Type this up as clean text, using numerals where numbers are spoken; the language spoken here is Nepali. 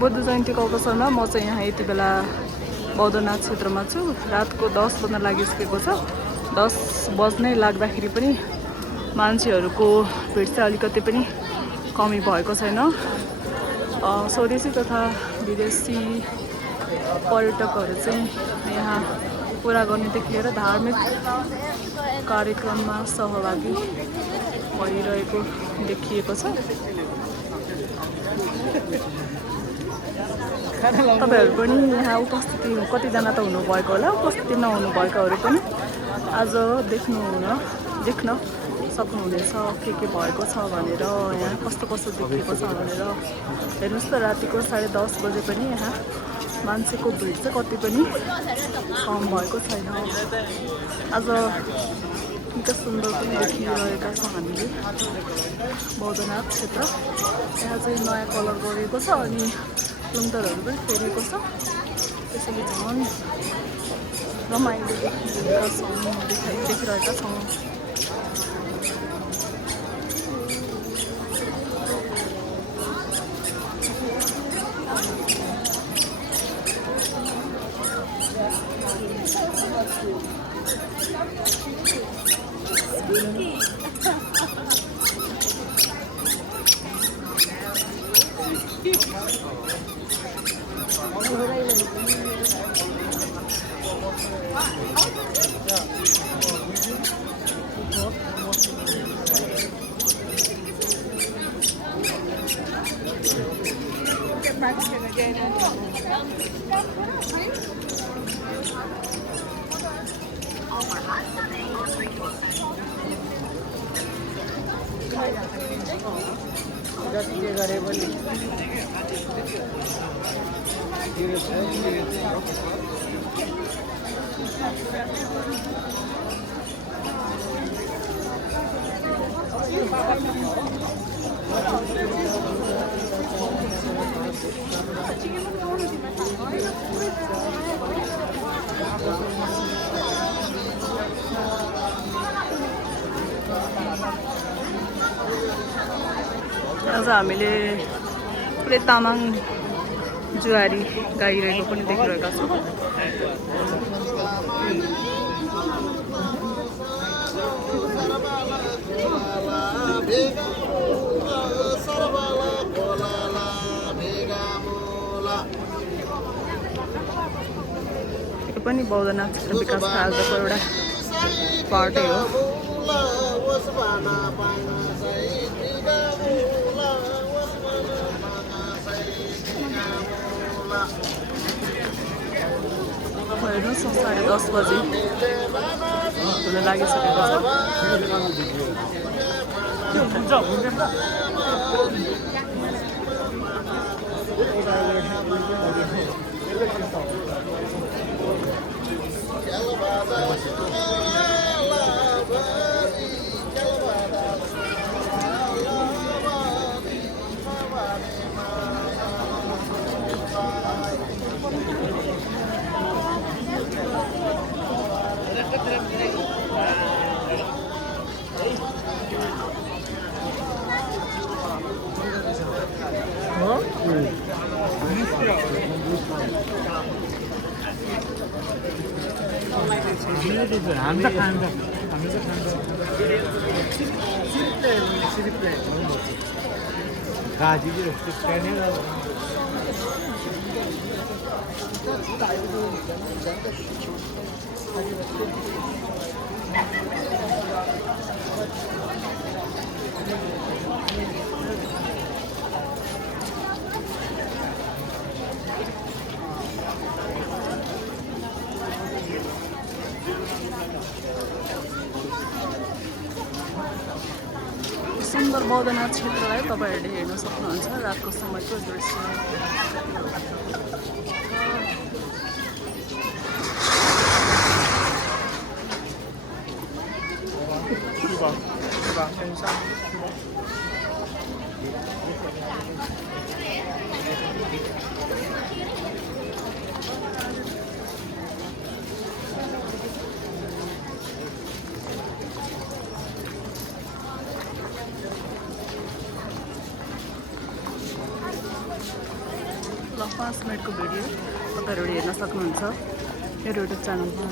बुद्ध जयन्तीको अवसरमा म चाहिँ यहाँ यति बेला बौद्धनाथ क्षेत्रमा छु। रातको 10 बज्न लागिसकेको छ। 10 बज्नै लाग्दाखेरि पनि मान्छेहरूको भिड चाहिँ अलिकति पनि कमी भएको छैन। स्वदेशी तथा विदेशी पर्यटकहरू चाहिँ यहाँ पूरा गर्नेदेखि लिएर धार्मिक कार्यक्रममा सहभागी भइरहेको देखिएको छ। तपाईहरु पनि यहाँ उपस्थिति कतिजना त हुनुभएको होला, उपस्थिति नहुनुभएकाहरू पनि आज देख्न सक्नुहुनेछ के भएको छ भनेर, यहाँ कस्तो देखिएको छ भनेर। हेर्नुहोस् त रातिको 10:30 बजे पनि यहाँ मान्छेको भिड चाहिँ कति पनि कम भएको छैन। आज निकै सुन्दर पनि देखिरहेका छौँ हामीले बौद्धनाथ क्षेत्र। यहाँ चाहिँ नयाँ कलर गरिएको छ अनि सुन्दरहरू पनि फेरेको छ, त्यसैले झन् रमाइलो देखिरहेका छौँ। आज हामीले पुरै तामाङ जुवारी गाइरहेको पनि देखिरहेका छौँ। यो पनि बौद्धनाथ क्षेत्र विकास आयोगको एउटा पार्टै हो। हेर्नुहोस् 10:30 बजे हुन लागिसकेको छ। सुन्दर बौद्धनाथ क्षेत्रलाई तपाईहरुले हेर्न सक्नुहुन्छ रातको समयको दृश्य। ल 5 मिनटको भिडियो तपाईँहरूले हेर्न सक्नुहुन्छ मेरो युट्युब च्यानलमा।